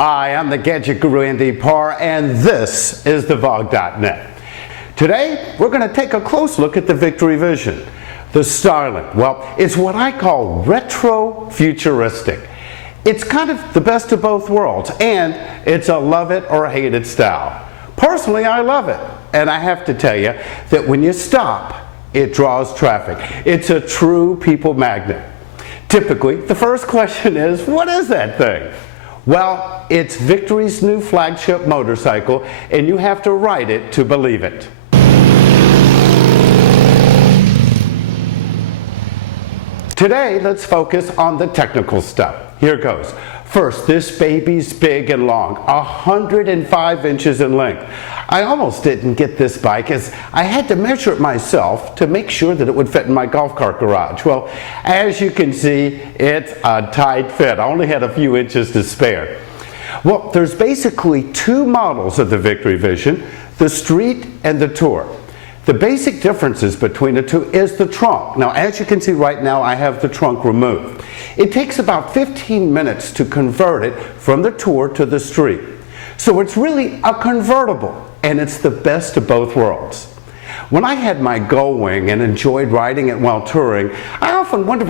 Hi, I'm the Gadget Guru Andy Pargh, and this is thevog.net. Today, we're going to take a close look at the Victory Vision. The styling, well, it's what I call retro-futuristic. It's kind of the best of both worlds, and it's a love it or hate it style. Personally, I love it, and I have to tell you that when you stop, it draws traffic. It's a true people magnet. Typically, the first question is, what is that thing? Well, it's Victory's new flagship motorcycle, and you have to ride it to believe it. Today, let's focus on the technical stuff. Here goes. First, this baby's big and long, 105 inches in length. I almost didn't get this bike as I had to measure it myself to make sure that it would fit in my golf cart garage. Well, as you can see, it's a tight fit. I only had a few inches to spare. Well, there's basically two models of the Victory Vision, the Street and the Tour. The basic differences between the two is the trunk. Now, as you can see right now, I have the trunk removed. It takes about 15 minutes to convert it from the Tour to the Street. So it's really a convertible, and it's the best of both worlds. When I had my Gull Wing and enjoyed riding it while touring, I often wondered,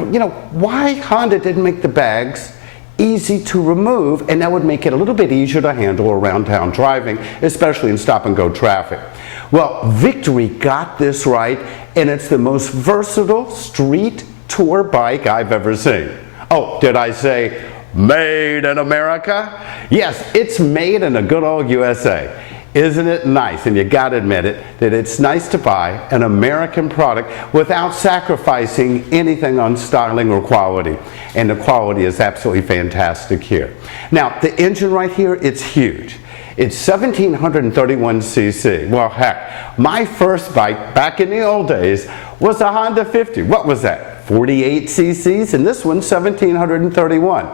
why Honda didn't make the bags easy to remove, and that would make it a little bit easier to handle around town driving, especially in stop-and-go traffic. Well, Victory got this right, and it's the most versatile street tour bike I've ever seen. Oh, did I say made in America? Yes, it's made in the good old USA. Isn't it nice? And you gotta admit it, that it's nice to buy an American product without sacrificing anything on styling or quality. And the quality is absolutely fantastic here. Now, the engine right here, it's huge. It's 1731 cc. Well, heck, my first bike back in the old days was a Honda 50. What was that? 48 cc's, and this one's 1731.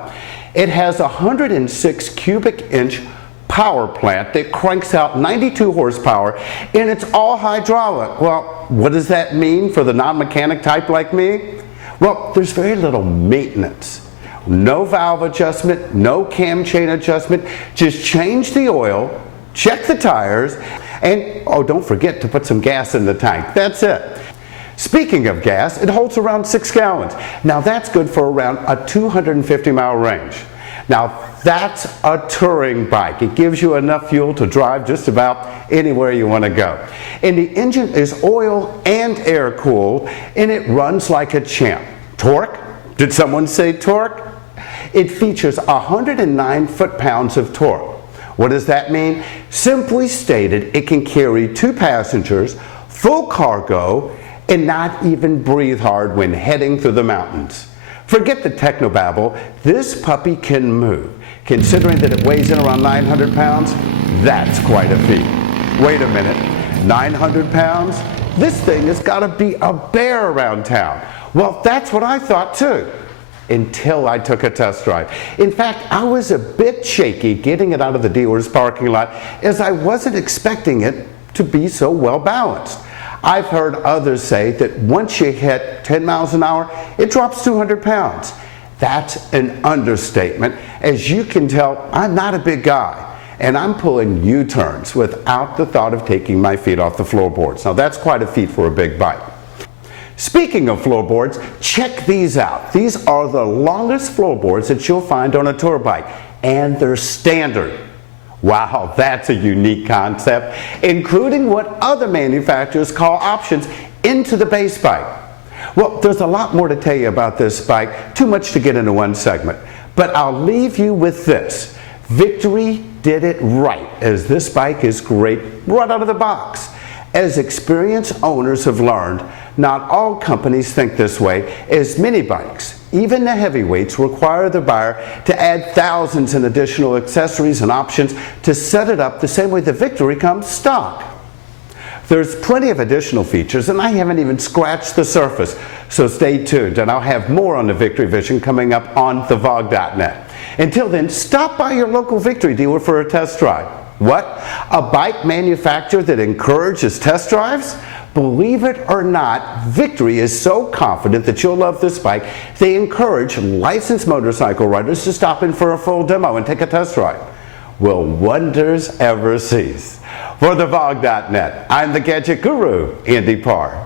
It has a 106 cubic inch power plant that cranks out 92 horsepower, and it's all hydraulic. Well, what does that mean for the non-mechanic type like me? Well, there's very little maintenance. No valve adjustment, no cam chain adjustment. Just change the oil, check the tires, and oh, don't forget to put some gas in the tank. That's it. Speaking of gas, it holds around 6 gallons. Now that's good for around a 250-mile range. Now that's a touring bike. It gives you enough fuel to drive just about anywhere you want to go. And the engine is oil and air cooled, and it runs like a champ. Torque? Did someone say torque? It features 109 foot-pounds of torque. What does that mean? Simply stated, it can carry 2 passengers, full cargo, and not even breathe hard when heading through the mountains. Forget the technobabble, this puppy can move. Considering that it weighs in around 900 pounds, that's quite a feat. Wait a minute, 900 pounds? This thing has got to be a bear around town. Well, that's what I thought too, until I took a test drive. In fact, I was a bit shaky getting it out of the dealer's parking lot as I wasn't expecting it to be so well balanced. I've heard others say that once you hit 10 miles an hour, it drops 200 pounds. That's an understatement. As you can tell, I'm not a big guy, and I'm pulling U-turns without the thought of taking my feet off the floorboards. Now that's quite a feat for a big bike. Speaking of floorboards, check these out. These are the longest floorboards that you'll find on a tour bike, and they're standard. Wow, that's a unique concept, including what other manufacturers call options into the base bike. Well, there's a lot more to tell you about this bike, too much to get into one segment, but I'll leave you with this. Victory did it right, as this bike is great right out of the box. As experienced owners have learned, not all companies think this way, as many bikes, even the heavyweights, require the buyer to add thousands in additional accessories and options to set it up the same way the Victory comes stock. There's plenty of additional features, and I haven't even scratched the surface, so stay tuned, and I'll have more on the Victory Vision coming up on thevog.net. Until then, stop by your local Victory dealer for a test drive. What? A bike manufacturer that encourages test drives? Believe it or not, Victory is so confident that you'll love this bike, they encourage licensed motorcycle riders to stop in for a full demo and take a test drive. will wonders ever cease? For the Pargh.net, I'm the Gadget Guru, Andy Parr.